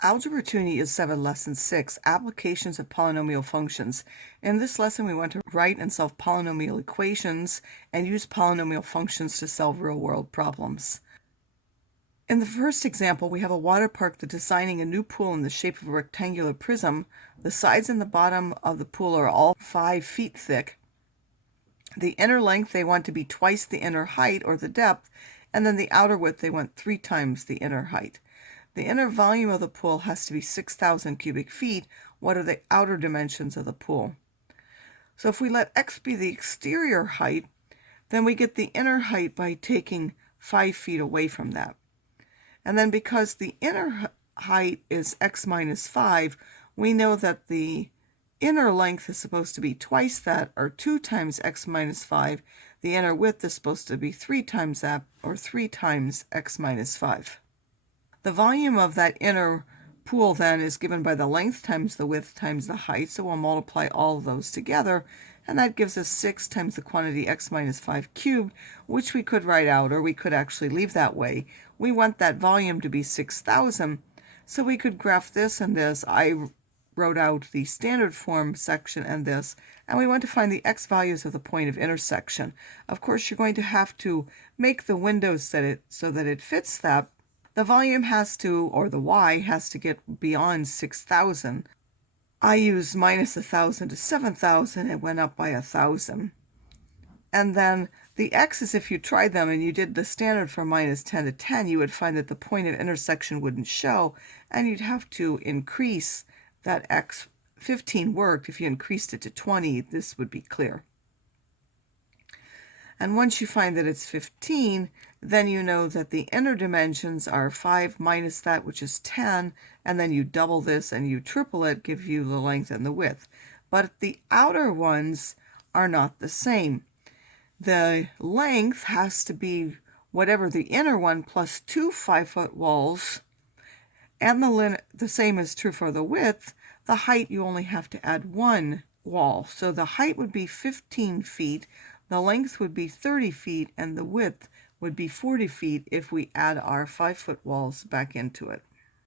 Algebra 2 is 7, Lesson 6, Applications of Polynomial Functions. In this lesson, we want to write and solve polynomial equations and use polynomial functions to solve real-world problems. In the first example, we have a water park that's designing a new pool in the shape of a rectangular prism. The sides and the bottom of the pool are all 5 feet thick. The inner length they want to be twice the inner height or the depth, and then the outer width they want 3 times the inner height. The inner volume of the pool has to be 6,000 cubic feet. What are the outer dimensions of the pool? So if we let x be the exterior height, then we get the inner height by taking 5 feet away from that. And then because the inner height is x minus 5, we know that the inner length is supposed to be twice that, or 2 times x minus 5. The inner width is supposed to be 3 times that, or 3 times x minus 5. The volume of that inner pool then is given by the length times the width times the height, so we'll multiply all of those together, and that gives us 6 times the quantity x minus 5 cubed, which we could write out, or we could actually leave that way. We want that volume to be 6,000, so we could graph this and this. I wrote out the standard form section and this, and we want to find the x values of the point of intersection. Of course, you're going to have to make the windows so that it fits that. The volume has to, or the y, has to get beyond 6,000. I used minus 1,000 to 7,000. It went up by 1,000. And then the x's, if you tried them and you did the standard for minus 10 to 10, you would find that the point of intersection wouldn't show, and you'd have to increase that x. 15 worked. If you increased it to 20, this would be clear. And once you find that it's 15, then you know that the inner dimensions are 5 minus that, which is 10, and then you double this and you triple it, give you the length and the width. But the outer ones are not the same. The length has to be whatever the inner one plus 2 5-foot walls, and the same is true for the width. The height, you only have to add 1 wall. So the height would be 15 feet. The length would be 30 feet, and the width would be 40 feet if we add our 5-foot walls back into it.